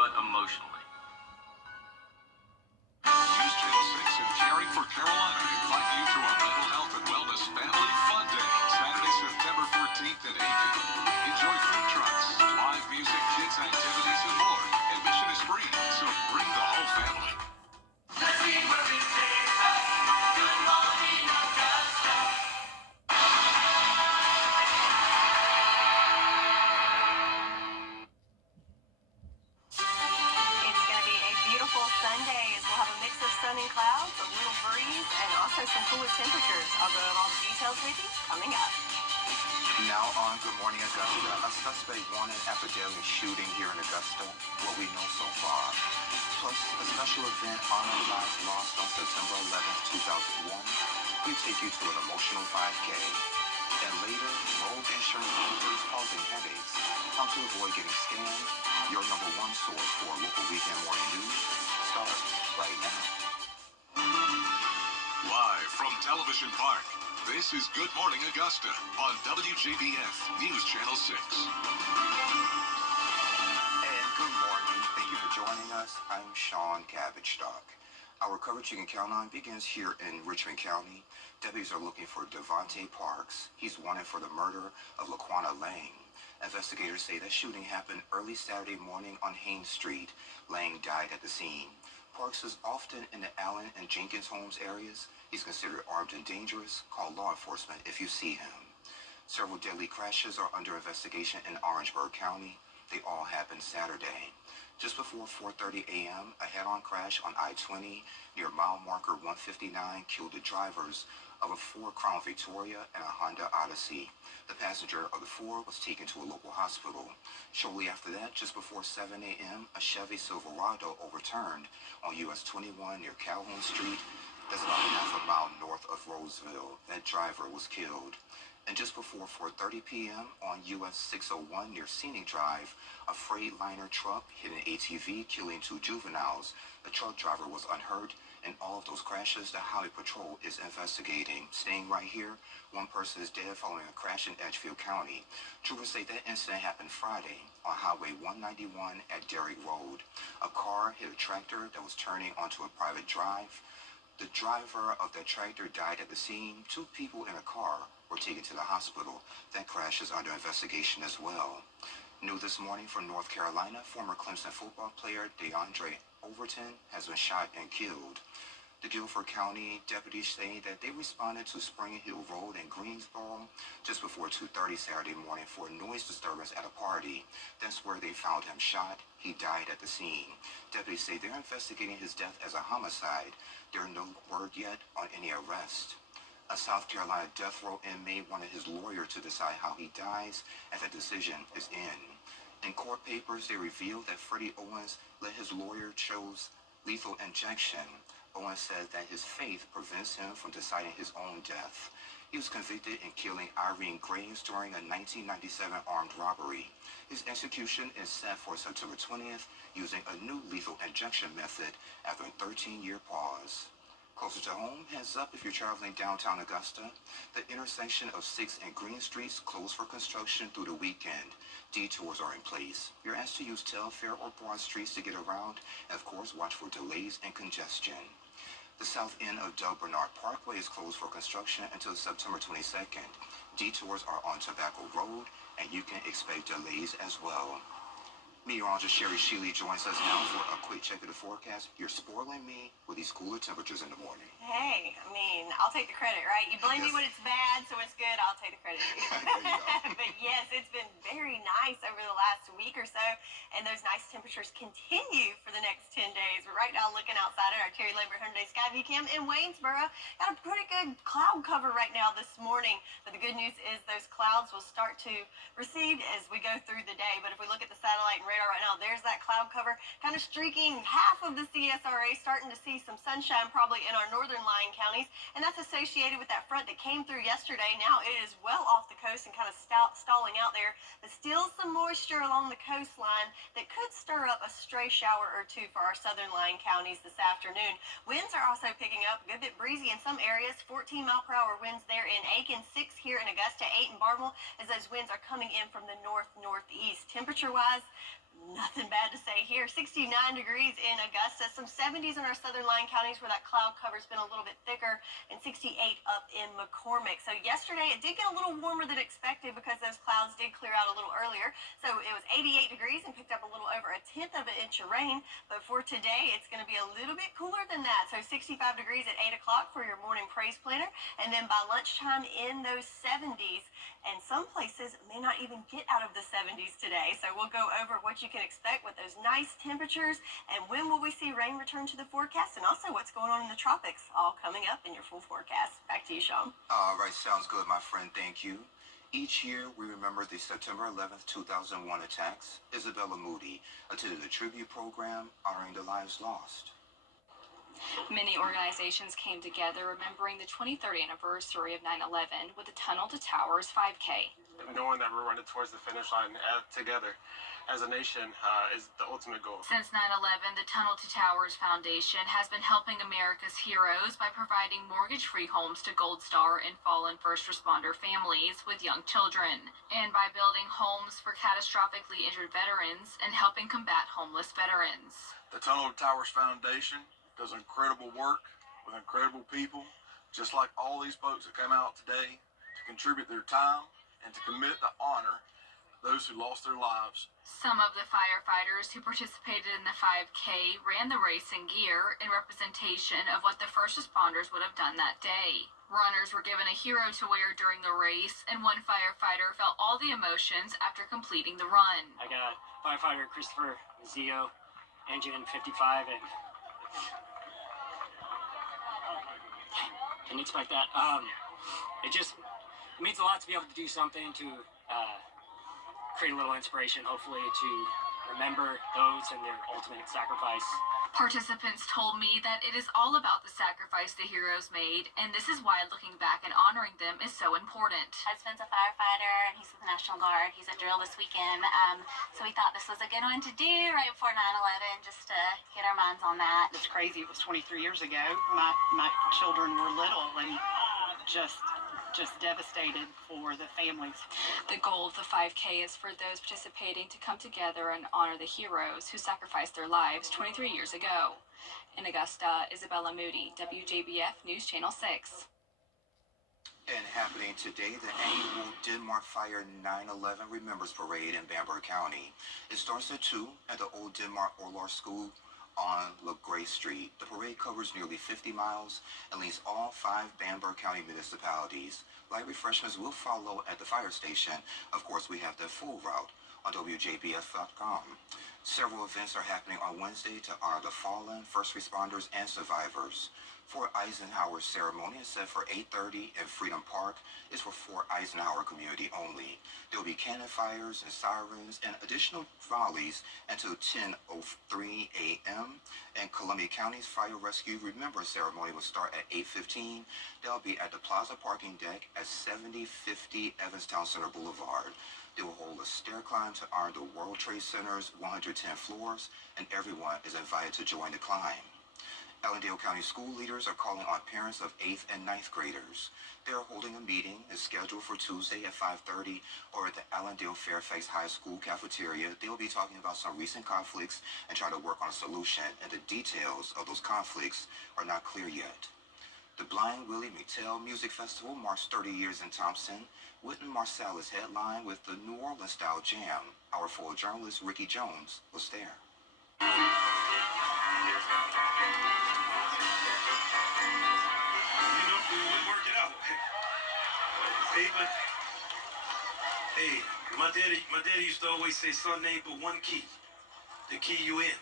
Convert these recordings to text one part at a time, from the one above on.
but emotionally. News Channel 6 and Caring for Carolina invite you to our Mental Health and Wellness Family Fun Day, Saturday, September 14th and 18th. Enjoy food trucks, live music, kids activities, and more. Admission is free, so bring the whole family. Let's see where it takes us. Good morning, Augusta. It's going to be a beautiful Sunday as we'll have a mix of sun and clouds, a little breeze, and also some cooler temperatures. I'll go over all the details with you coming up. Now on Good Morning Augusta, a suspect wanted after daily shooting here in Augusta, what we know so far. Plus, a special event honoring lives lost on September 11th, 2001. We take you to an emotional 5K. And later, rogue insurance brokers causing headaches. How to avoid getting scammed. Your number one source for local weekend morning news starts right now. Live from Television Park, this is Good Morning Augusta on WGBF News Channel 6. And good morning. Thank you for joining us. I'm Sean Cabbage-Stock. Our coverage you can count on begins here in Richmond County. Deputies are looking for Devontae Parks. He's wanted for the murder of Laquana Lang. Investigators say that shooting happened early Saturday morning on Haynes Street. Lang died at the scene. Parks is often in the Allen and Jenkins homes areas. He's considered armed and dangerous. Call law enforcement if you see him. Several deadly crashes are under investigation in Orangeburg County. They all happened Saturday. Just before 4:30 a.m., a head-on crash on I-20 near mile marker 159 killed the drivers of a Ford Crown Victoria and a Honda Odyssey. The passenger of the Ford was taken to a local hospital. Shortly after that, just before 7 a.m., a Chevy Silverado overturned on US 21 near Calhoun Street. That's about half a mile north of Roseville. That driver was killed. And just before 4:30 p.m. on US 601 near Scenic Drive, a Freightliner truck hit an ATV, killing 2 juveniles. The truck driver was unhurt. In all of those crashes, the Highway Patrol is investigating. Staying right here, one person is dead following a crash in Edgefield County. Troopers say that incident happened Friday on Highway 191 at Derrick Road. A car hit a tractor that was turning onto a private drive. The driver of that tractor died at the scene. 2 people in a car were taken to the hospital. That crash is under investigation as well. New this morning from North Carolina, former Clemson football player DeAndre Overton has been shot and killed. The Guilford County deputies say that they responded to Spring Hill Road in Greensboro just before 2:30 Saturday morning for a noise disturbance at a party. That's where they found him shot. He died at the scene. Deputies say they're investigating his death as a homicide. There are no word yet on any arrest. A South Carolina death row inmate wanted his lawyer to decide how he dies, and that decision is in. In court papers, they revealed that Freddie Owens let his lawyer choose lethal injection. Owens said that his faith prevents him from deciding his own death. He was convicted in killing Irene Graves during a 1997 armed robbery. His execution is set for September 20th using a new lethal injection method after a 13-year pause. Closer to home, heads up if you're traveling downtown Augusta. The intersection of 6th and Green Streets closed for construction through the weekend. Detours are in place. You're asked to use Telfair or Broad Streets to get around, and of course, watch for delays and congestion. The south end of Del Bernard Parkway is closed for construction until September 22nd. Detours are on Tobacco Road, and you can expect delays as well. Meteorologist Sherry Sheely joins us now for a quick check of the forecast. You're spoiling me with these cooler temperatures in the morning. Hey, I mean, I'll take the credit, right? You blame me when it's bad, so it's good. I'll take the credit. But yes, it's been very nice over the last week or so, and those nice temperatures continue for the next 10 days. We're right now looking outside at our Terry Lambert Hyundai Skyview Cam in Waynesboro. Got a pretty good cloud cover right now this morning, but the good news is those clouds will start to recede as we go through the day. But if we look at the satellite and radar right now, there's that cloud cover kind of streaking half of the CSRA, starting to see some sunshine probably in our northern line counties, and that's associated with that front that came through yesterday. Now it is well off the coast and kind of stalling out there, but still some moisture along the coastline that could stir up a stray shower or 2 for our southern line counties this afternoon. Winds are also picking up, a good bit breezy in some areas, 14-mile-per-hour winds there in Aiken, 6 here in Augusta, 8 in Barnwell, as those winds are coming in from the north-northeast. Temperature-wise, nothing bad to say here. 69 degrees in Augusta, some 70s in our southern line counties where that cloud cover's been a little bit thicker, and 68 up in McCormick. So yesterday it did get a little warmer than expected because those clouds did clear out a little earlier. So it was 88 degrees and picked up a little over a tenth of an inch of rain. But for today, it's going to be a little bit cooler than that. So 65 degrees at 8 o'clock for your morning praise planner. And then by lunchtime in those 70s. And some places may not even get out of the 70s today. So we'll go over what you can expect with those nice temperatures and when will we see rain return to the forecast, and also what's going on in the tropics, all coming up in your full forecast. Back to you, Sean. All right, sounds good, my friend. Thank you. Each year, we remember the September 11th, 2001 attacks. Isabella Moody attended a tribute program honoring the lives lost. Many organizations came together remembering the 23rd anniversary of 9/11 with the Tunnel to Towers 5K. Knowing that we're running towards the finish line together as a nation is the ultimate goal. Since 9/11, the Tunnel to Towers Foundation has been helping America's heroes by providing mortgage-free homes to Gold Star and fallen first responder families with young children, and by building homes for catastrophically injured veterans and helping combat homeless veterans. The Tunnel to Towers Foundation does incredible work with incredible people, just like all these folks that came out today to contribute their time and to commit to honor those who lost their lives. Some of the firefighters who participated in the 5K ran the race in gear in representation of what the first responders would have done that day. Runners were given a hero to wear during the race, and one firefighter felt all the emotions after completing the run. I got firefighter Christopher Zio, engine 55, and didn't expect that. It means a lot to be able to do something to create a little inspiration, hopefully, to remember those and their ultimate sacrifice. Participants told me that it is all about the sacrifice the heroes made, and this is why looking back and honoring them is so important. My husband's a firefighter, and he's with the National Guard. He's at drill this weekend, so we thought this was a good one to do right before 9/11, just to get our minds on that. It's crazy. It was 23 years ago. My children were little and just devastated for the families. The goal of the 5K is for those participating to come together and honor the heroes who sacrificed their lives 23 years ago. In Augusta, Isabella Moody, WJBF News Channel 6. And happening today, the annual Denmark Fire 9/11 Remembrance Parade in Bamberg County. It starts at 2 at the Old Denmark Orlar School on LaGray Street. The parade covers nearly 50 miles and leads all 5 Bamberg County municipalities. Light refreshments will follow at the fire station. Of course, we have the full route on WJBF.com. Several events are happening on Wednesday to honor the fallen, first responders, and survivors. Fort Eisenhower ceremony is set for 8:30, and Freedom Park is for Fort Eisenhower community only. There will be cannon fires and sirens and additional volleys until 10:03 a.m. And Columbia County's Fire Rescue Remembrance ceremony will start at 8:15. They'll be at the Plaza parking deck at 7050 Evanstown Center Boulevard. They will hold a stair climb to honor the World Trade Center's 110 floors, and everyone is invited to join the climb. Allendale County school leaders are calling on parents of 8th and 9th graders. They are holding a meeting. It's scheduled for Tuesday at 5:30 or at the Allendale Fairfax High School cafeteria. They will be talking about some recent conflicts and trying to work on a solution, and the details of those conflicts are not clear yet. The Blind Willie McTell Music Festival marks 30 years in Thompson. Wynton Marsalis headlined with the New Orleans-style jam. Our full journalist Ricky Jones was there. Hey, my daddy used to always say, son, ain't but one key. The key you in.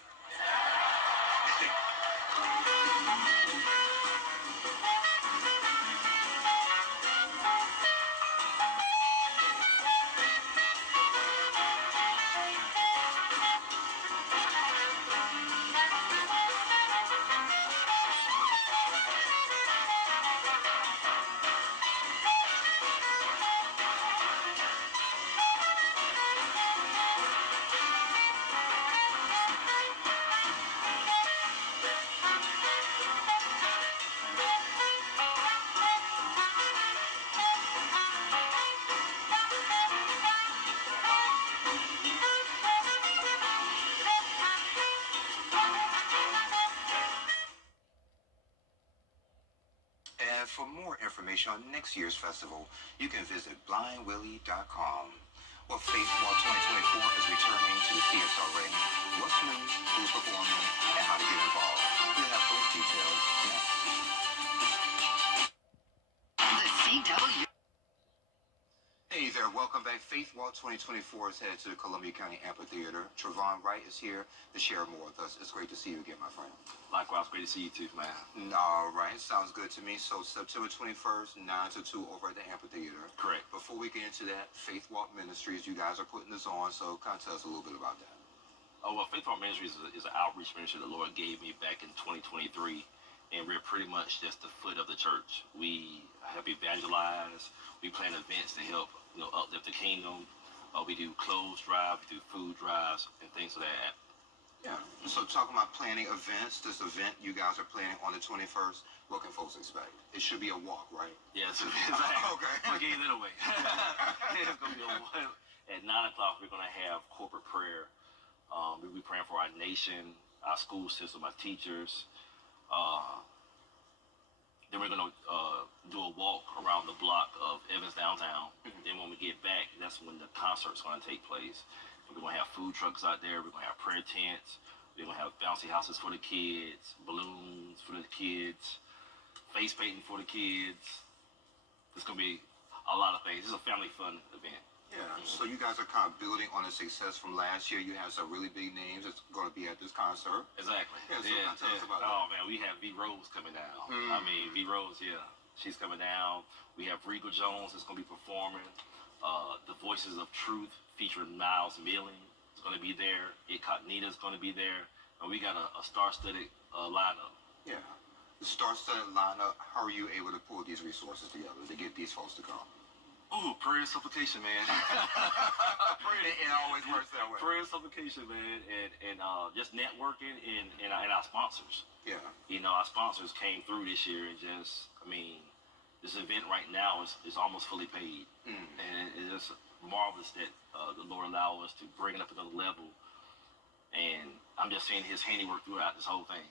more information on next year's festival, you can visit blindwilly.com. Well, Faith Walk 2024 is returning to the CSR ring. What's new, who's performing, and how to get involved. We'll have those details next. The CW. Hey there, welcome back. Faith Walk 2024 is headed to the Columbia County Amphitheater. Trevon Wright is here to share more with us. It's great to see you again, my friend. Likewise, great to see you too, man. All right, sounds good to me. So September 21st, 9 to 2 over at the amphitheater. Correct. Before we get into that, Faith Walk Ministries, you guys are putting this on, so kind of tell us a little bit about that. Oh, well, Faith Walk Ministries is an outreach ministry the Lord gave me back in 2023, and we're pretty much just the foot of the church. We help evangelize. We plan events to help, uplift the kingdom. We do clothes drives, we do food drives, and things of that. Yeah. So talking about planning events, this event you guys are planning on the 21st, what can folks expect? It should be a walk, right? Yes, exactly. Okay. I gave that away. It's going to be a walk. At 9 o'clock, we're going to have corporate prayer. We'll be praying for our nation, our school system, our teachers. Then we're going to do a walk around the block of Evans downtown. Then when we get back, that's when the concert's going to take place. We're going to have food trucks out there. We're going to have prayer tents. We're going to have bouncy houses for the kids, balloons for the kids, face painting for the kids. It's going to be a lot of things. It's a family fun event. Yeah, so you guys are kind of building on the success from last year. You have some really big names that's going to be at this concert. Exactly. Yeah, so tell us about that. Oh, man, we have V. Rose coming down. I mean, V. Rose, yeah. She's coming down. We have Regal Jones that's going to be performing. The Voices of Truth featuring Miles Milling is going to be there. Incognita's going to be there. And we got a star-studded lineup. Yeah. The star-studded lineup, how are you able to pull these resources together to get these folks to come? Ooh, prayer and supplication, man. It always works that way. Prayer and supplication, man, and just networking and our sponsors. Yeah. Our sponsors came through this year and this event right now is almost fully paid. And it's just marvelous that the Lord allowed us to bring it up another level. And I'm just seeing his handiwork throughout this whole thing.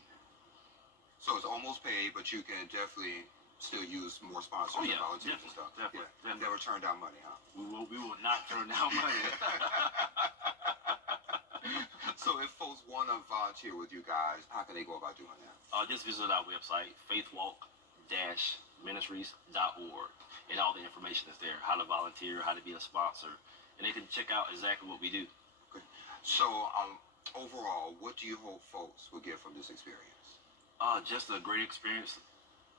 So it's almost paid, but you can definitely still use more sponsors and volunteers and stuff. Definitely. Never turn down money, huh? We will not turn down money. So if folks want to volunteer with you guys, how can they go about doing that? Just visit our website, faithwalk-ministries.org, and all the information is there. How to volunteer, how to be a sponsor, and they can check out exactly what we do. Okay. So overall, what do you hope folks will get from this experience? Just a great experience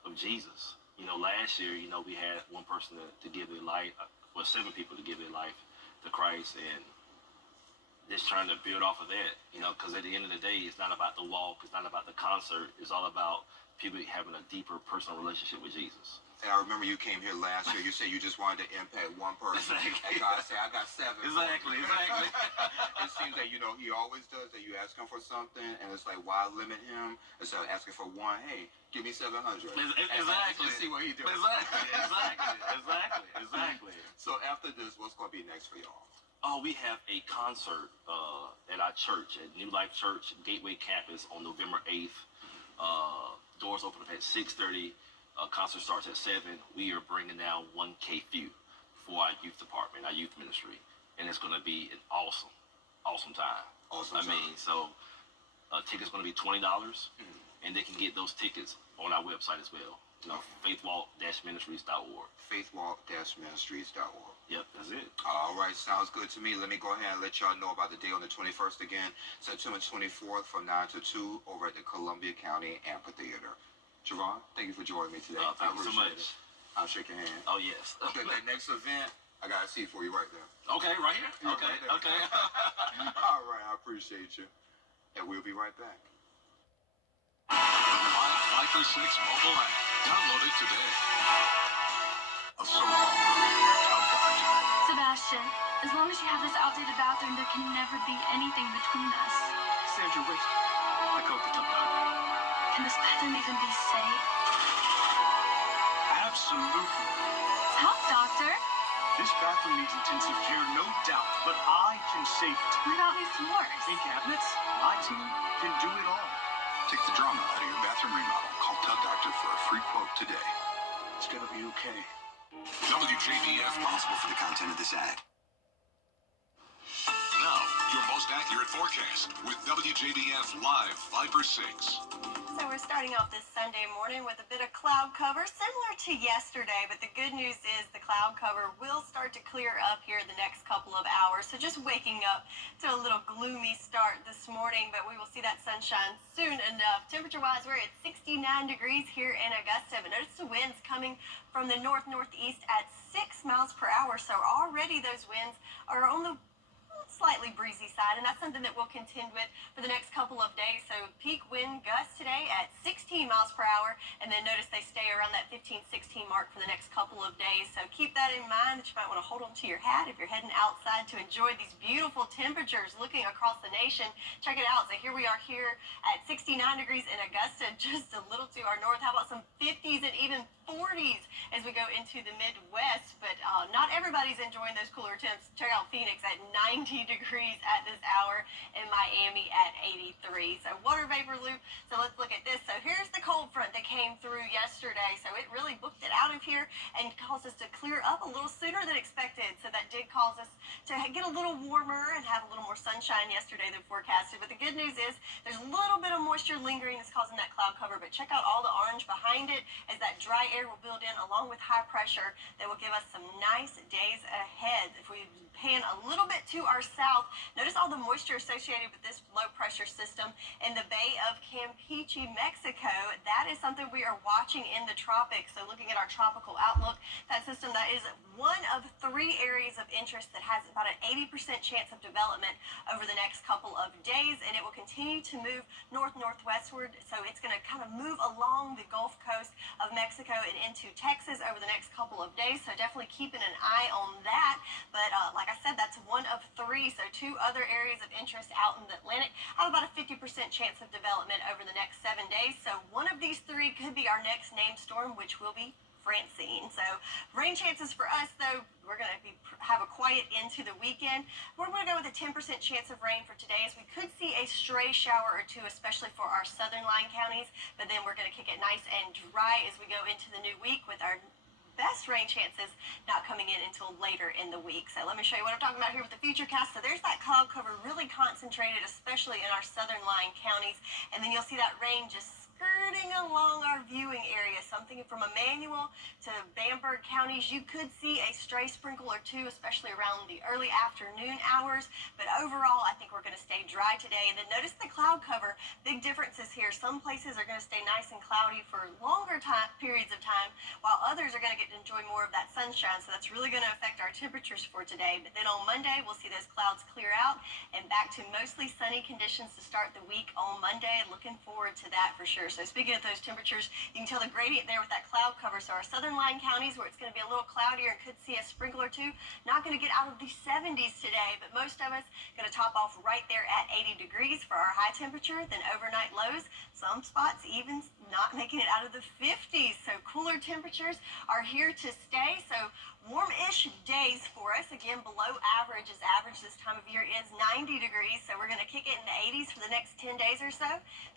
of Jesus. Last year, we had one person to give their life, 7 people to give their life to Christ, and just trying to build off of that, because at the end of the day, it's not about the walk, it's not about the concert, it's all about people having a deeper personal relationship with Jesus. And I remember you came here last year, you said you just wanted to impact one person. Exactly. And God said, I got 7. Exactly. It seems that, he always does that. You ask him for something, and it's like, why limit him? Instead of asking for 1, hey, give me 700. Exactly. See what he does. Exactly. So after this, what's going to be next for y'all? Oh, we have a concert at our church, at New Life Church, Gateway Campus, on November 8th. Doors open up at 6:30. Concert starts at 7. We are bringing down 1K few for our youth department, our youth ministry. And it's going to be an awesome time. So tickets going to be $20, and they can get those tickets on our website as well. faithwalk-ministries.org. faithwalk-ministries.org. Yep, that's it. All right, sounds good to me. Let me go ahead and let y'all know about the day on the 21st again, September 24th from 9 to 2 over at the Columbia County Amphitheater. Javon, thank you for joining me today. Thank you so much. I'll shake your hand. Oh, yes. That next event, I got a seat for you right there. Okay, right here? Okay. All right, I appreciate you. And we'll be right back. Life is 6 mobile app. Download it today. A so-called tub doctor. Sebastian, as long as you have this outdated bathroom, there can never be anything between us. Sandra, wait. I called the tub doctor. Can this bathroom even be safe? Absolutely. Tub doctor? This bathroom needs intensive care, no doubt, but I can save it. What about these floors? And cabinets, my team can do it all. Take the drama out of your bathroom remodel. Call Tub Doctor for a free quote today. It's gonna be okay. WJBF. Responsible for the content of this ad. Now, your most accurate forecast with WJBF Live Viper 6. So we're starting off this Sunday morning with a bit of cloud cover, similar to yesterday, but the good news is the cloud cover will start to clear up here the next couple of hours. So just waking up to a little gloomy start this morning, but we will see that sunshine soon enough. Temperature-wise, we're at 69 degrees here in Augusta, but notice the winds coming from the north-northeast at 6 miles per hour. So already those winds are on the slightly breezy side, and that's something that we'll contend with for the next couple of days. So peak wind gusts today at 16 miles per hour, and then notice they stay around that 15, 16 mark for the next couple of days. So keep that in mind, that you might want to hold on to your hat if you're heading outside to enjoy these beautiful temperatures looking across the nation. Check it out. So here we are here at 69 degrees in Augusta, just a little to our north. How about some 50s and even 40s as we go into the Midwest? But not everybody's enjoying those cooler temps. Check out Phoenix at 90 degrees at this hour, and Miami at 83. So water vapor loop. So let's look at this. So here's the cold front that came through yesterday. So it really booked it out of here and caused us to clear up a little sooner than expected. So that did cause us to get a little warmer and have a little more sunshine yesterday than forecasted. But the good news is there's a little bit of moisture lingering that's causing that cloud cover. But check out all the orange behind it as that dry air will build in along with high pressure that will give us some nice days ahead. If we pan a little bit to our south, notice all the moisture associated with this low pressure system in the Bay of Campeche, Mexico. That is something we are watching in the tropics. So looking at our tropical outlook, that system, that is one of 3 areas of interest that has about an 80% chance of development over the next couple of days, and it will continue to move north-northwestward. So it's going to kind of move along the Gulf Coast of Mexico and into Texas over the next couple of days. So definitely keeping an eye on that. But like I said, that's one of 3. So 2 other areas of interest out in the Atlantic have about a 50% chance of development over the next 7 days. So one of these 3 could be our next named storm, which will be Francine. So rain chances for us, though, we're going to have a quiet into the weekend. We're going to go with a 10% chance of rain for today, as we could see a stray shower or 2, especially for our southern line counties. But then we're going to kick it nice and dry as we go into the new week, with our best rain chances not coming in until later in the week. So let me show you what I'm talking about here with the futurecast. So there's that cloud cover really concentrated, especially in our southern line counties. And then you'll see that rain just skirting along our viewing area, something from Emmanuel to Bamberg counties. You could see a stray sprinkle or 2, especially around the early afternoon hours. But overall, I think we're going to stay dry today. And then notice the cloud cover. Big differences here. Some places are going to stay nice and cloudy for longer periods of time, while others are going to get to enjoy more of that sunshine. So that's really going to affect our temperatures for today. But then on Monday, we'll see those clouds clear out and back to mostly sunny conditions to start the week on Monday. Looking forward to that for sure. So speaking of those temperatures, you can tell the gradient there with that cloud cover. So our southern line counties, where it's going to be a little cloudier and could see a sprinkle or 2, not going to get out of the 70s today, but most of us going to top off right there at 80 degrees for our high temperature. Then overnight lows, some spots even not making it out of the 50s. So cooler temperatures are here to stay. So warm-ish days for us. Again, below average, as average this time of year is 90 degrees. So we're going to kick it in the 80s for the next 10 days or so.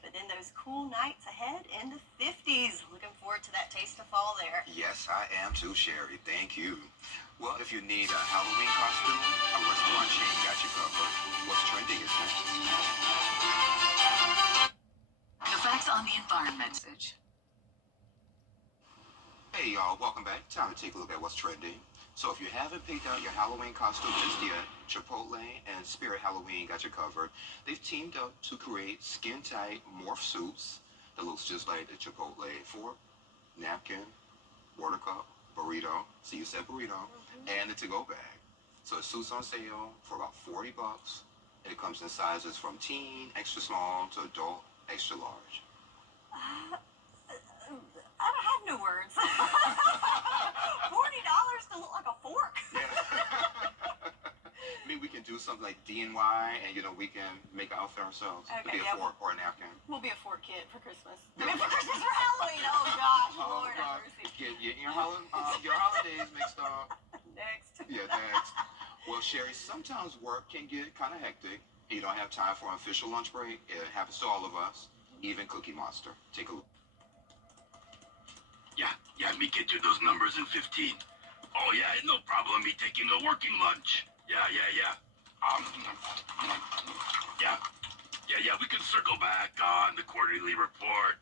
But then those cool nights ahead in the 50s. Looking forward to that taste of fall there. Yes, I am too, Sherry. Thank you. Well, if you need a Halloween costume, a restaurant chain got you covered. What's trending is next. The facts on the environment. Hey y'all, welcome back. Time to take a look at what's trending. So if you haven't picked out your Halloween costume just yet, Chipotle and Spirit Halloween got you covered. They've teamed up to create skin-tight morph suits that looks just like the Chipotle fork, napkin, water cup, burrito. See, you said burrito, and the to-go bag. So the suit's on sale for about $40, and it comes in sizes from teen, extra small, to adult, extra large. I don't have no words. $40 to look like a fork. Yeah. I mean, we can do something like DNY, and we can make an outfit ourselves. Okay, It'll be a fork or a napkin. We'll be a fork kit for Christmas. I mean, for Christmas, for Halloween. Oh gosh, Lord have mercy. Get your holidays mixed up. Next. Yeah, next. Well, Sherry, sometimes work can get kind of hectic. You don't have time for an official lunch break. It happens to all of us, even Cookie Monster. Take a look. Yeah, me get you those numbers in 15. Oh, yeah, no problem. Me taking a working lunch. Yeah. Yeah. Yeah, we can circle back on the quarterly report.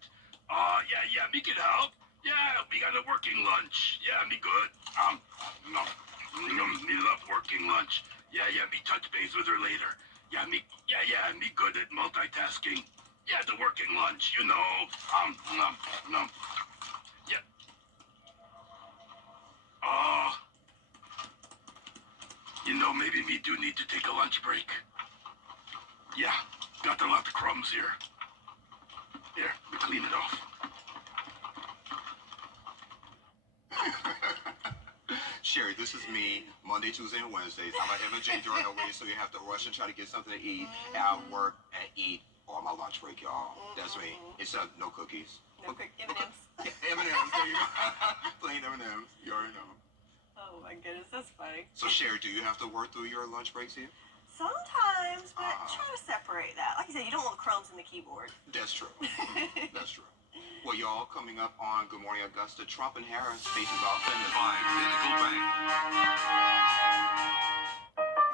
Yeah, me can help. Yeah, we got a working lunch. Yeah, me good. No, me love working lunch. Yeah, me touch base with her later. Me good at multitasking. Yeah, the working lunch, no. Yeah. Oh, maybe me do need to take a lunch break. Yeah, got a lot of crumbs here. Here, me clean it off. Sherry, this is me, Monday, Tuesday, and Wednesdays. I'm an MJ during the week, so you have to rush and try to get something to eat. And I work and eat on my lunch break, y'all. That's me. It's no cookies. No quick M&Ms. Yeah, M&Ms, there you go. Plain M&Ms, you already know. Oh my goodness, that's funny. So Sherry, do you have to work through your lunch breaks here? Sometimes, but try to separate that. Like you said, you don't want crumbs in the keyboard. That's true. That's true. Well, y'all, coming up on Good Morning Augusta, Trump and Harris faces off in the By Pinnacle Bank.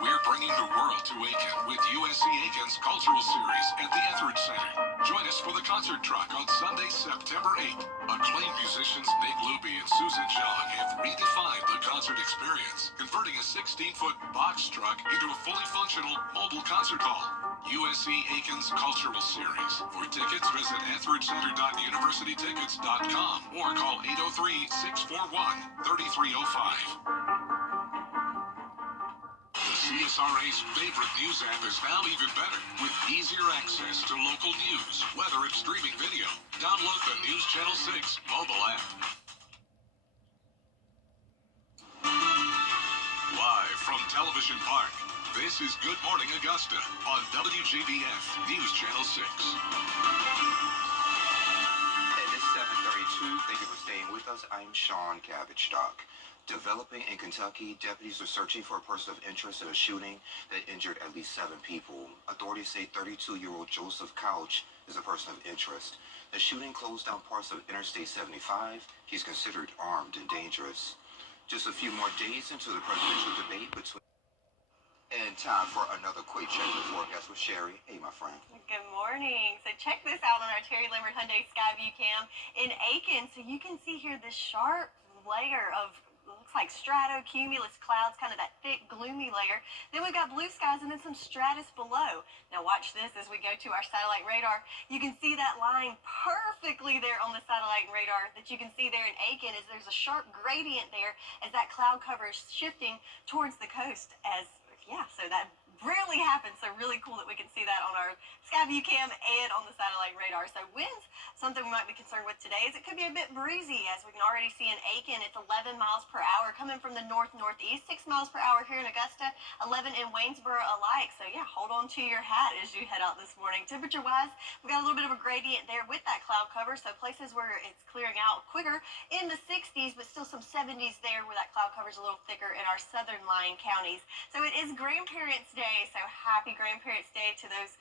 We're bringing the world to Aiken with USC Aiken's Cultural Series at the Etheridge Center. Join us for the concert truck on Sunday, September 8th. Acclaimed musicians Nick Luby and Susan Jong have redefined the concert experience, converting a 16-foot box truck into a fully functional mobile concert hall. USC Aiken's Cultural Series. For tickets, visit etheridgecenter.universitytickets.com or call 803-641-3305. The CSRA's favorite news app is now even better with easier access to local news, weather, and streaming video. Download the News Channel 6 mobile app. Live from Television Park, this is Good Morning Augusta on WGBF News Channel 6. And it's 7:32. Thank you for staying with us. I'm Sean Cabbage Stock. Developing in Kentucky, deputies are searching for a person of interest in a shooting that injured at least 7 people. Authorities say 32-year-old Joseph Couch is a person of interest. The shooting closed down parts of Interstate 75. He's considered armed and dangerous. Just a few more days into the presidential debate between... And time for another quick check the forecast with Sherry. Hey, my friend. Good morning. So check this out on our Terry Lambert Hyundai Skyview cam in Aiken. So you can see here this sharp layer of looks like stratocumulus clouds, kind of that thick, gloomy layer. Then we've got blue skies and then some stratus below. Now watch this as we go to our satellite radar. You can see that line perfectly there on the satellite radar that you can see there in Aiken as there's a sharp gradient there as that cloud cover is shifting towards the coast so that rarely happens. So really cool that we can see that on our Skyview cam and on the satellite radar. So winds, something we might be concerned with today is it could be a bit breezy, as we can already see in Aiken. It's 11 miles per hour coming from the north-northeast, 6 miles per hour here in Augusta, 11 in Waynesboro alike. So yeah, hold on to your hat as you head out this morning. Temperature-wise, we got a little bit of a gradient there with that cloud cover. So places where it's clearing out quicker in the 60s, but still some 70s there where that cloud cover is a little thicker in our southern lying counties. So it is Grandparents' Day. So happy Grandparents' Day to those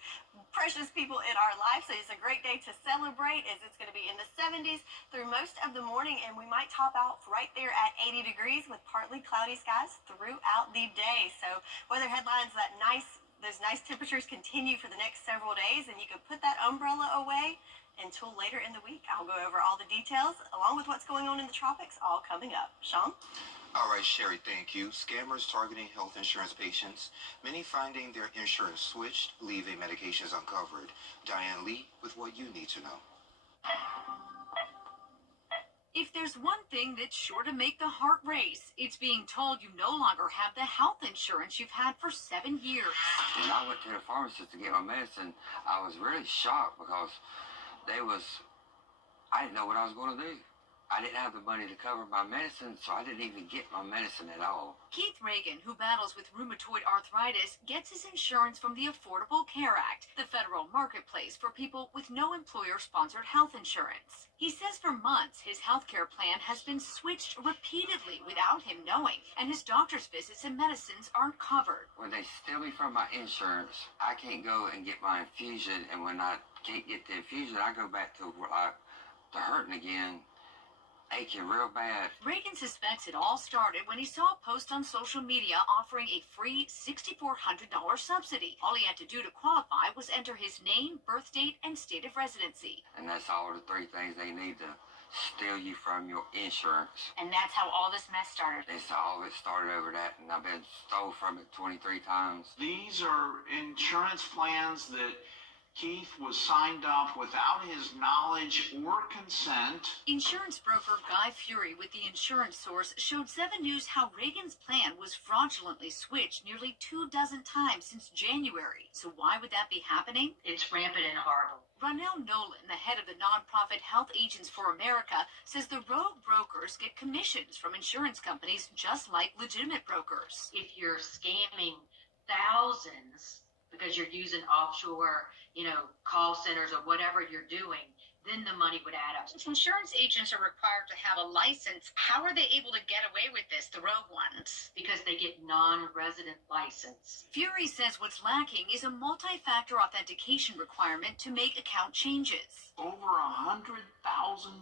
precious people in our life. So it's a great day to celebrate as it's going to be in the 70s through most of the morning, and we might top out right there at 80 degrees with partly cloudy skies throughout the day. So weather headlines, those nice temperatures continue for the next several days, and you can put that umbrella away until later in the week. I'll go over all the details along with what's going on in the tropics all coming up. Sean? All right, Sherry, thank you. Scammers targeting health insurance patients, many finding their insurance switched, leaving medications uncovered. Diane Lee with what you need to know. If there's one thing that's sure to make the heart race, it's being told you no longer have the health insurance you've had for 7 years. When I went to the pharmacist to get my medicine, I was really shocked because I didn't know what I was going to do. I didn't have the money to cover my medicine, so I didn't even get my medicine at all. Keith Reagan, who battles with rheumatoid arthritis, gets his insurance from the Affordable Care Act, the federal marketplace for people with no employer-sponsored health insurance. He says for months his health care plan has been switched repeatedly without him knowing, and his doctor's visits and medicines aren't covered. When they steal me from my insurance, I can't go and get my infusion, and when I can't get the infusion, I go back to hurting again. aching real bad. Reagan suspects it all started when he saw a post on social media offering a free $6,400 subsidy. All he had to do to qualify was enter his name, birth date, and state of residency. And that's all the 3 things they need to steal you from your insurance. And that's how all this mess started. It's all of it started over that, and I've been stole from it 23 times. These are insurance plans that Keith was signed up without his knowledge or consent. Insurance broker Guy Fury with the Insurance Source showed 7 News how Reagan's plan was fraudulently switched nearly 24 times since January. So why would that be happening? It's rampant and horrible. Ronell Nolan, the head of the nonprofit Health Agents for America, says the rogue brokers get commissions from insurance companies just like legitimate brokers. If you're scamming thousands because you're using offshore, call centers or whatever you're doing, then the money would add up. Since insurance agents are required to have a license, how are they able to get away with this, the rogue ones? Because they get non-resident license. Fury says what's lacking is a multi-factor authentication requirement to make account changes. Over 100,000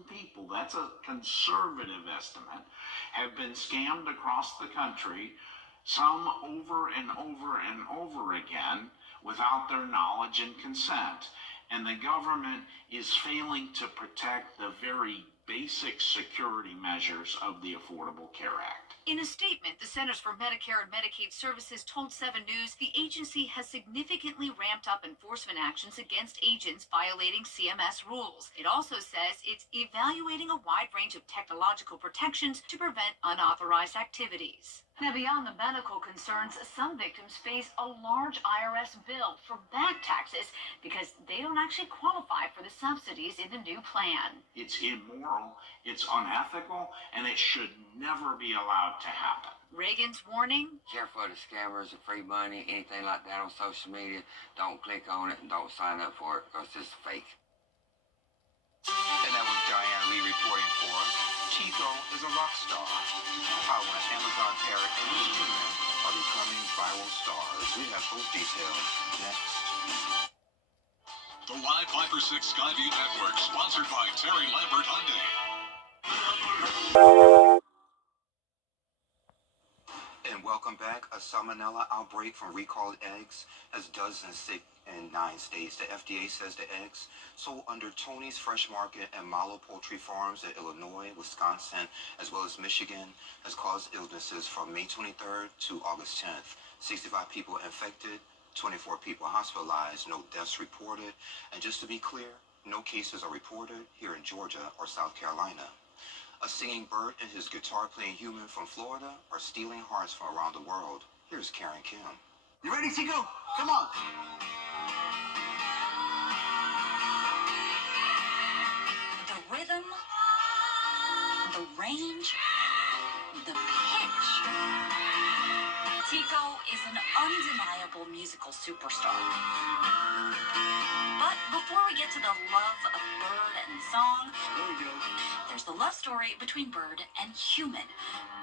people, that's a conservative estimate, have been scammed across the country, some over and over and over again, without their knowledge and consent. And the government is failing to protect the very basic security measures of the Affordable Care Act. In a statement, the Centers for Medicare and Medicaid Services told 7 News the agency has significantly ramped up enforcement actions against agents violating CMS rules. It also says it's evaluating a wide range of technological protections to prevent unauthorized activities. Now, beyond the medical concerns, some victims face a large IRS bill for back taxes because they don't actually qualify for the subsidies in the new plan. It's immoral, it's unethical, and it should never be allowed to happen. Reagan's warning? Careful of the scammers, the free money, anything like that on social media. Don't click on it and don't sign up for it because it's fake. And that was Diane Lee reporting for us. Chico is a rock star. How when Amazon parrot and his human are becoming viral stars. We have those details next. The Live 5 for 6 Skyview Network, sponsored by Terry Lambert Hyundai. And welcome back. A salmonella outbreak from recalled eggs has dozens sick in 9 states. The FDA says the eggs sold under Tony's Fresh Market and Malo Poultry Farms in Illinois, Wisconsin, as well as Michigan, has caused illnesses from May 23rd to August 10th. 65 people infected, 24 people hospitalized, no deaths reported. And just to be clear, no cases are reported here in Georgia or South Carolina. A singing bird and his guitar-playing human from Florida are stealing hearts from around the world. Here's Karen Kim. You ready, Chico? Come on. The rhythm, the range, the pitch. Tico is an undeniable musical superstar. But before we get to the love of bird and song, there's the love story between bird and human.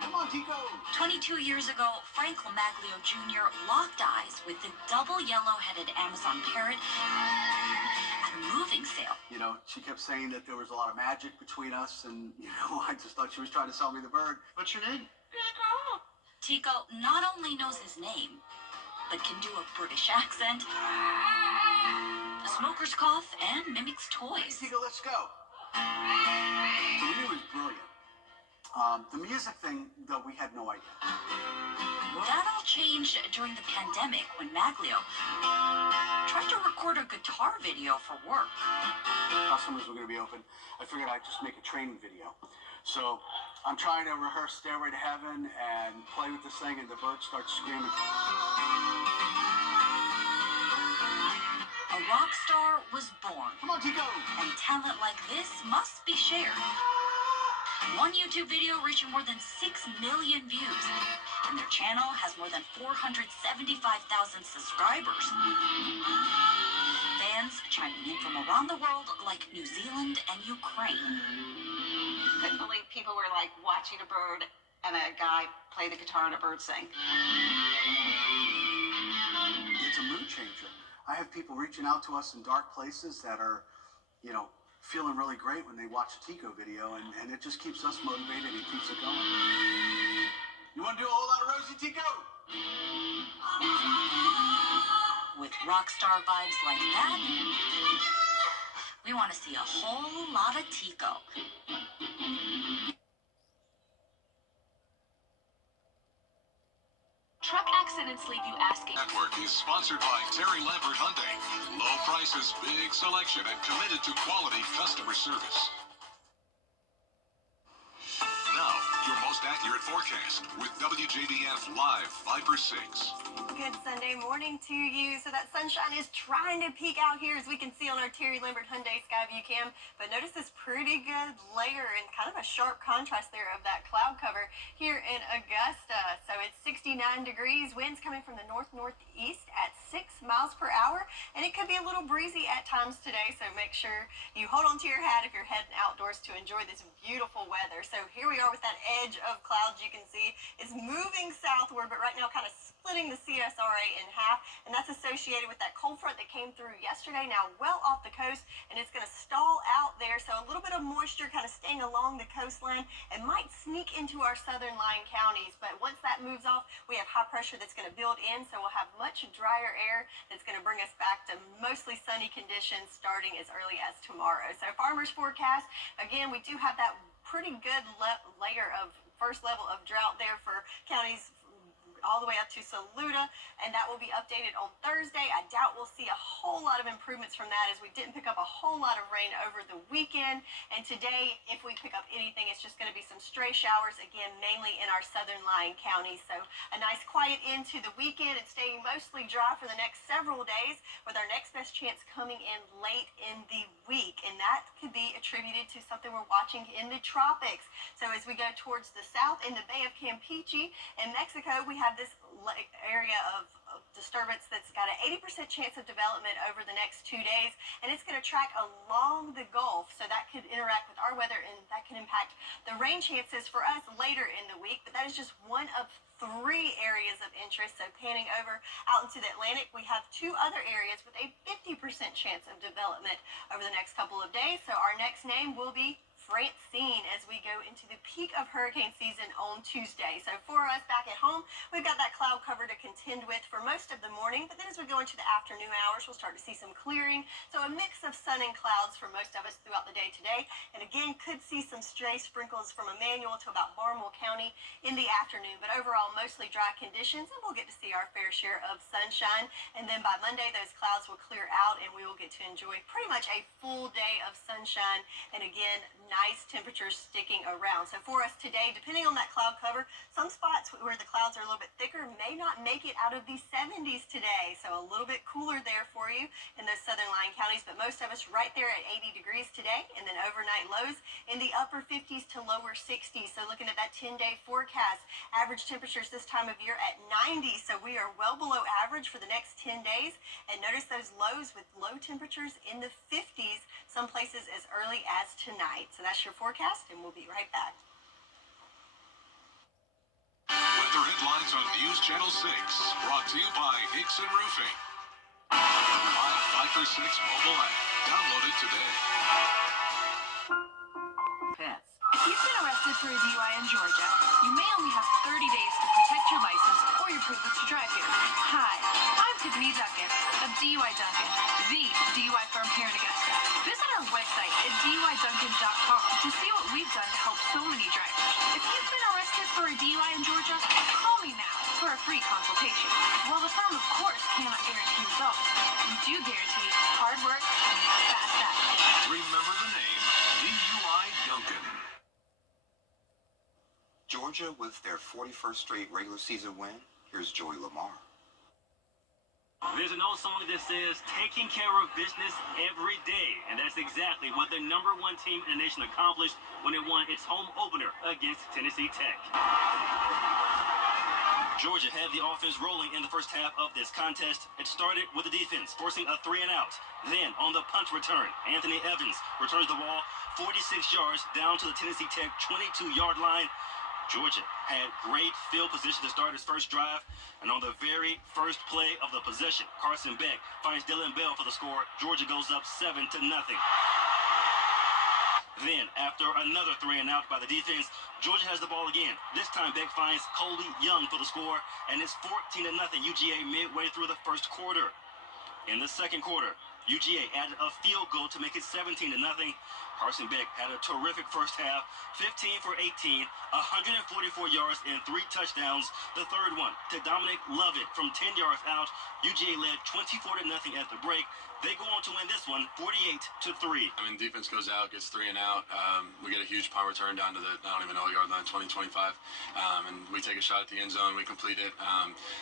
Come on, Tico. 22 years ago, Frank LaMaglio Jr. locked eyes with the double yellow-headed Amazon parrot at a moving sale. She kept saying that there was a lot of magic between us, and, I just thought she was trying to sell me the bird. What's your name? Tico not only knows his name, but can do a British accent, a smoker's cough, and mimics toys. Tico, let's go. The movie was brilliant. The music thing, though, we had no idea. That all changed during the pandemic when Maglio tried to record a guitar video for work. Customers were going to be open. I figured I'd just make a training video. So I'm trying to rehearse Stairway to Heaven and play with this thing, and the bird starts screaming. A rock star was born. Come on, Tico! And talent like this must be shared. One YouTube video reaching more than 6 million views, and their channel has more than 475,000 subscribers. Fans chiming in from around the world, like New Zealand and Ukraine. Couldn't believe people were like watching a bird and a guy play the guitar and a bird sing. It's a mood changer. I have people reaching out to us in dark places that are, feeling really great when they watch a Tico video, and it just keeps us motivated and keeps it going. You want to do a whole lot of Rosie Tico? With rock star vibes like that, we want to see a whole lot of Tico. Truck accidents leave you asking. Network is sponsored by Terry Lambert Hyundai. Low prices, big selection, and committed to quality customer service. Now, your most accurate forecast with WJBF Live 5 for 6. Good Sunday morning to you. So that sunshine is trying to peek out here, as we can see on our Terry Lambert Hyundai Skyview cam. But notice this pretty good layer and kind of a sharp contrast there of that cloud cover here in Augusta. So it's 69 degrees, winds coming from the north-northeast at 6 miles per hour. And it could be a little breezy at times today, so make sure you hold on to your hat if you're heading outdoors to enjoy this beautiful weather. So here we are with that edge of clouds you can see. It's moving southward, but right now kind of splitting the CSRA in half, and that's associated with that cold front that came through yesterday, now well off the coast, and it's going to stall out there. So a little bit of moisture kind of staying along the coastline and might sneak into our southern lying counties. But once that moves off, we have high pressure that's going to build in, so we'll have much drier air that's going to bring us back to mostly sunny conditions starting as early as tomorrow. So farmers forecast, again, we do have that pretty good layer of first level of drought there for counties all the way up to Saluda, and that will be updated on Thursday. I doubt we'll see a whole lot of improvements from that, as we didn't pick up a whole lot of rain over the weekend. And today, if we pick up anything, it's just going to be some stray showers, again, mainly in our southern lying counties. So a nice quiet into the weekend and staying mostly dry for the next several days, with our next best chance coming in late in the week. And that could be attributed to something we're watching in the tropics. So as we go towards the south in the Bay of Campeche in Mexico, we have this area of disturbance that's got an 80% chance of development over the next 2 days, and it's going to track along the Gulf, so that could interact with our weather, and that can impact the rain chances for us later in the week. But that is just one of 3 areas of interest. So panning over out into the Atlantic, we have 2 other areas with a 50% chance of development over the next couple of days. So our next name will be Francine as we go into the peak of hurricane season on Tuesday. So for us back at home, we've got that cloud cover to contend with for most of the morning, but then as we go into the afternoon hours, we'll start to see some clearing. So a mix of sun and clouds for most of us throughout the day today, and again could see some stray sprinkles from Emmanuel to about Barnwell County in the afternoon, but overall mostly dry conditions, and we'll get to see our fair share of sunshine. And then by Monday, those clouds will clear out and we will get to enjoy pretty much a full day of sunshine, and again nice temperatures sticking around. So for us today, depending on that cloud cover, some spots where the clouds are a little bit thicker may not make it out of the 70s today. So a little bit cooler there for you in those southern lying counties, but most of us right there at 80 degrees today, and then overnight lows in the upper 50s to lower 60s. So looking at that 10-day forecast, average temperatures this time of year at 90. So we are well below average for the next 10 days. And notice those lows with low temperatures in the 50s, some places as early as tonight. So that's your forecast, and we'll be right back. Weather headlines on News Channel 6, brought to you by Nixon Roofing. Live 5 for 6 mobile app. Download it today. Pets. If you've been arrested for a DUI in Georgia, you may only have 30 days to protect your license or your privilege to drive here. Hi, I'm Tiffany Duncan of DUI Duncan, the DUI firm here in Augusta. Visit our website at DUIDuncan.com to see what we've done to help so many drivers. If you've been arrested for a DUI in Georgia, call me now for a free consultation. While the firm, of course, cannot guarantee results, we do guarantee hard work and fast action. Remember the name, DUI Duncan. Georgia with their 41st straight regular season win. Here's Joey Lamar. There's an old song that says, taking care of business every day. And that's exactly what the #1 team in the nation accomplished when it won its home opener against Tennessee Tech. Georgia had the offense rolling in the first half of this contest. It started with the defense, forcing a 3-and-out. Then, on the punt return, Anthony Evans returns the ball 46 yards down to the Tennessee Tech 22-yard line. Georgia had great field position to start its first drive, and on the very first play of the possession, Carson Beck finds Dylan Bell for the score. Georgia goes up 7-0. Then, after another 3 and out by the defense, Georgia has the ball again. This time, Beck finds Coley Young for the score, and it's 14-0 UGA midway through the first quarter. In the second quarter, UGA added a field goal to make it 17-0. Carson Beck had a terrific first half, 15 for 18, 144 yards and 3 touchdowns. The third one to Dominic Lovett from 10 yards out. UGA led 24-0 at the break. They go on to win this one, 48-3. I mean, defense goes out, gets 3 and out. We get a huge punt return down to the, I don't even know, yard line, 20, 25. And we take a shot at the end zone. We complete it.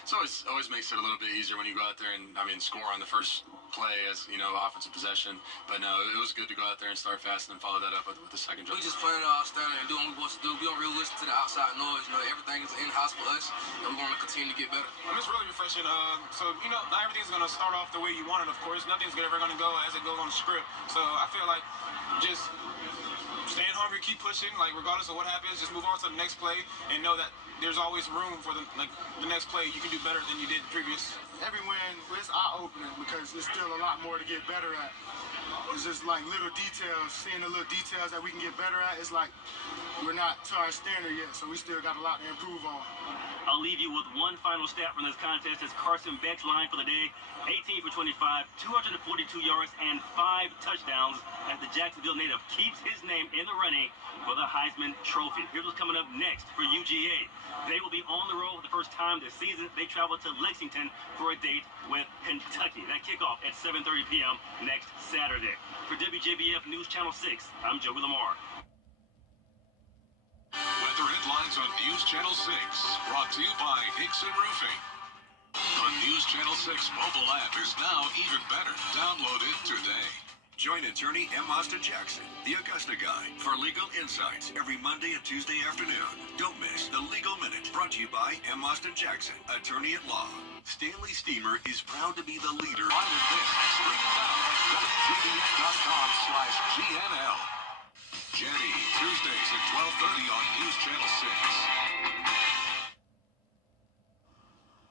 So it always makes it a little bit easier when you go out there and, score on the first play as, offensive possession. But no, it was good to go out there and start fast and then follow that up with the second drive. We just playing outstanding and doing what we're supposed to do. We don't really listen to the outside noise. Everything is in-house for us, and we want to continue to get better. It's really refreshing. So, not everything's going to start off the way you want it, of course. Nothing's ever going to go as it goes on the script. So I feel like just staying hungry, keep pushing, regardless of what happens, just move on to the next play and know that there's always room for the next play. You can do better than you did previous. Every win is eye-opening because there's still a lot more to get better at. It's just little details, seeing the little details that we can get better at. It's like we're not to our standard yet, so we still got a lot to improve on. I'll leave you with one final stat from this contest as Carson Beck's line for the day, 18 for 25, 242 yards and 5 touchdowns as the Jacksonville native keeps his name in the running for the Heisman Trophy. Here's what's coming up next for UGA. They will be on the road for the first time this season. They travel to Lexington for a date with Kentucky. That kickoff at 7:30 p.m. next Saturday. For WJBF News Channel 6, I'm Joey Lamar. Weather headlines on News Channel 6, brought to you by Hickson Roofing. The News Channel 6 mobile app is now even better. Download it today. Join attorney M. Austin Jackson, the Augusta Guy, for legal insights every Monday and Tuesday afternoon. Don't miss the Legal Minute, brought to you by M. Austin Jackson, attorney at law. Stanley Steamer is proud to be the leader. Find this stream now at WJBF.com/GNL. Jenny, Tuesdays at 12:30 on News Channel 6.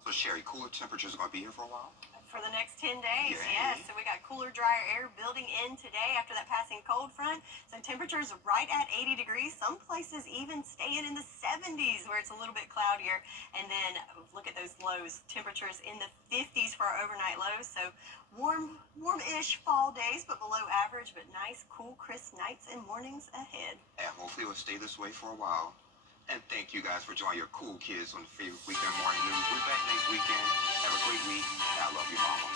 So, Sherry, cooler temperatures are going to be here for a while? For the next 10 days, Yay. yes. So we got cooler, drier air building in today after that passing cold front. So temperatures right at 80 degrees. Some places even staying in the 70s where it's a little bit cloudier. And then look at those lows. Temperatures in the 50s for our overnight lows. So warm-ish fall days, but below average. But nice, cool, crisp nights and mornings ahead. And hopefully it will stay this way for a while. And thank you guys for joining your cool kids on the favorite weekend morning news. We're back next weekend. Have a great week. I love you, Mama.